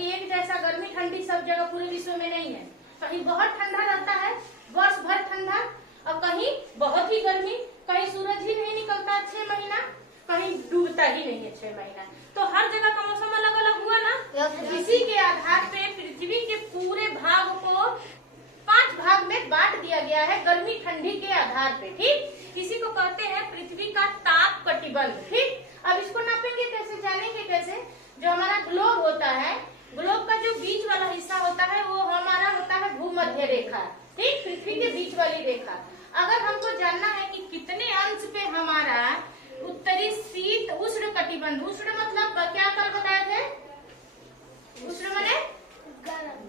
कि एक जैसा गर्मी ठंडी सब जगह पूरे विश्व में नहीं है। कहीं बहुत ठंडा रहता है, वर्ष भर ठंडा, और कहीं बहुत ही गर्मी, कहीं सूरज ही नहीं निकलता 6 महीना, कहीं डूबता ही नहीं है 6 महीना। तो हर जगह का मौसम अलग अलग हुआ ना। इसी के आधार पे पृथ्वी के पूरे भाग को 5 भाग में बांट दिया गया है गर्मी ठंडी के आधार पे। ठीक, इसी को कहते हैं पृथ्वी का ताप कटिबंध। ठीक, अब इसको नापेंगे कैसे, जानेंगे कैसे। जो हमारा ग्लोब होता है, ग्लोब का जो बीच वाला हिस्सा होता है वो हमारा होता है भूमध्य रेखा। ठीक, पृथ्वी के बीच वाली रेखा। अगर हमको जानना है कि कितने अंश पे हमारा उत्तरी शीत उष्ण कटिबंध, उष्ण मतलब क्या कल बताए थे, उष्ण माने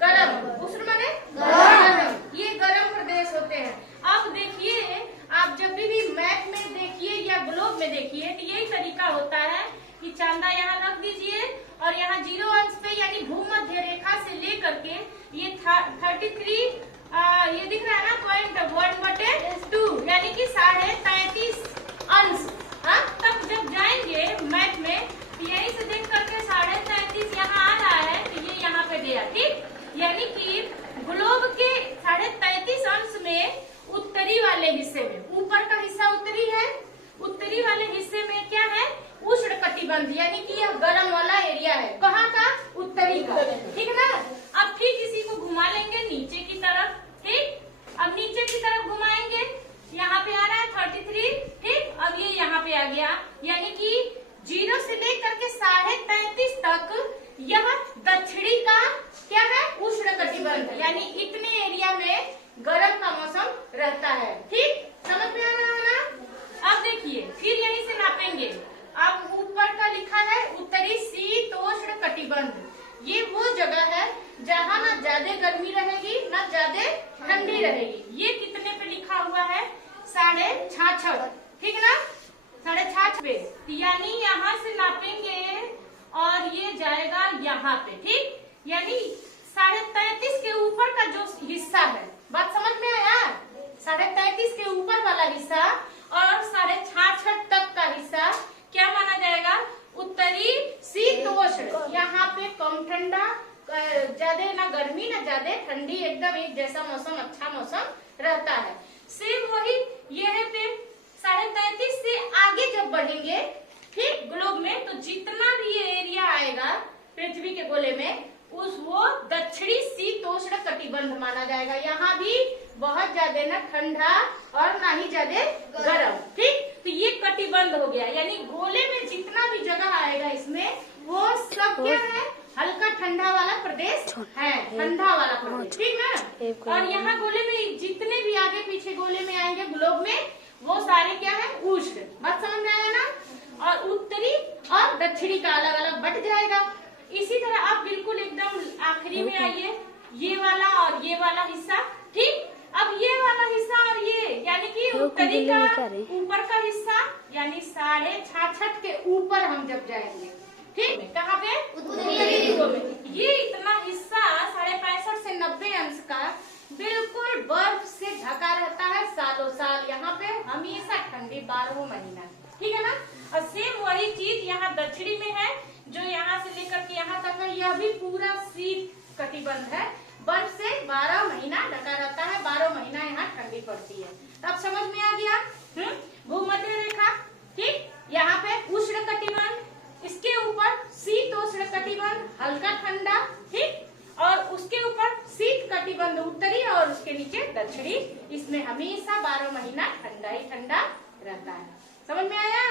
गरम, उष्ण माने गरम, ये गरम प्रदेश होते हैं। अब देखिए, आप जब भी मैप में देखिए या ग्लोब में देखिए कि यही तरीका होता है कि चांदा यहाँ रख दीजिए और यहाँ 0 अंश पे यानी भूमध्य रेखा से लेकर के ये 33 ये दिख रहा है ना, पॉइंट 1/2 यानी कि 33.5 अंश। हाँ, तब जब जाएंगे मैप में यहीं से देख करके 33.5 यहाँ आ रहा है तो ये यहाँ पे गया। ठीक, यानी कि ग्लोब के 33.5 अंश में उत्तरी वाले हिस्से में, ऊपर का हिस्सा उत्तरी है, उत्तरी वाले हिस्से में क्या है, उष्ण कटिबंध, यानी कि यह गर्म वाला एरिया है। कहाँ का, उत्तरी का। ठीक ना। अब ठीक इसी को घुमा लेंगे नीचे की तरफ। ठीक, अब नीचे की तरफ घुमाएंगे, यहाँ पे आ रहा है 33। ठीक, अब ये यहाँ पे आ गया, यानी कि 0 से लेकर के 33.5 तक यह दक्षिणी का क्या है, उष्ण कटिबंध, यानी इतने एरिया में गर्म का मौसम रहता है। ठीक, समझ में आ रहा है ना। अब देखिए फिर यहीं से नापेंगे। अब ऊपर का लिखा है उत्तरी शीतोष्ण कटिबंध, ये वो जगह है जहाँ ना ज्यादा गर्मी रहेगी ना ज्यादा ठंडी रहेगी। ये कितने पे लिखा हुआ है, 66.5। ठीक ना, 66.5 पे, यानी यहाँ से नापेंगे और ये जाएगा यहाँ पे। ठीक, यानी 33.5 के ऊपर का जो हिस्सा है, बात समझ में आया, 33.5 के ऊपर वाला हिस्सा और 66.5 तक का हिस्सा क्या माना जाएगा, उत्तरी शीतोष्ण। यहाँ पे कम ठंडा, ज्यादा ना गर्मी ना ज्यादा ठंडी, एकदम एक जैसा मौसम, अच्छा मौसम रहता है। सेम वही ये है पे 33.5 से आगे जब बढ़ेंगे, ठीक, ग्लोब में, तो जितना भी ये एरिया आएगा पृथ्वी के गोले में वो दक्षिणी शीतोष्ण कटिबंध माना जाएगा। यहाँ भी बहुत ज्यादा ना ठंडा और ना ही ज्यादा गर्म। ठीक, तो ये कटिबंध हो गया, यानी गोले में जितना भी जगह आएगा इसमें वो सब क्या है, हल्का ठंडा वाला प्रदेश है, ठंडा वाला प्रदेश। ठीक ना। और यहाँ गोले में जितने भी आगे पीछे गोले में आएंगे ग्लोब में, वो सारे क्या है, उष्ण। बात समझ में आया ना। और उत्तरी और दक्षिणी का अलग अलग बट जाएगा। इसी तरह आप बिल्कुल एकदम आखिरी में आइए, ये वाला और ये वाला हिस्सा। ठीक, अब ये वाला हिस्सा और ये, यानी कि उत्तरी का ऊपर का हिस्सा, यानी 66.5 के ऊपर हम जब जाएंगे, ठीक, कहाँ पे, उत्तरी ध्रुव में, ये इतना हिस्सा 65.5 से 90 अंश का बिल्कुल बर्फ से ढका रहता है सालों साल। यहाँ पे हमेशा ठंडी 12 महीना। ठीक है ना। और सेम वही चीज यहाँ दक्षिणी में है, जो यहाँ से लेकर के यहाँ तक है, यह भी पूरा शीत कटिबंध है, बर्फ से 12 महीना ढका रहता है, 12 महीना यहाँ ठंडी पड़ती है। अब समझ में आ गया। भूमध्य रेखा, ठीक, यहाँ पे उष्ण कटिबंध, इसके ऊपर शीतोष्ण कटिबंध, हल्का ठंडा, ठीक, और उसके ऊपर शीत कटिबंध उत्तरी और उसके नीचे दक्षिणी, इसमें हमेशा 12 महीना ठंडा ही ठंडा रहता है। समझ में आया।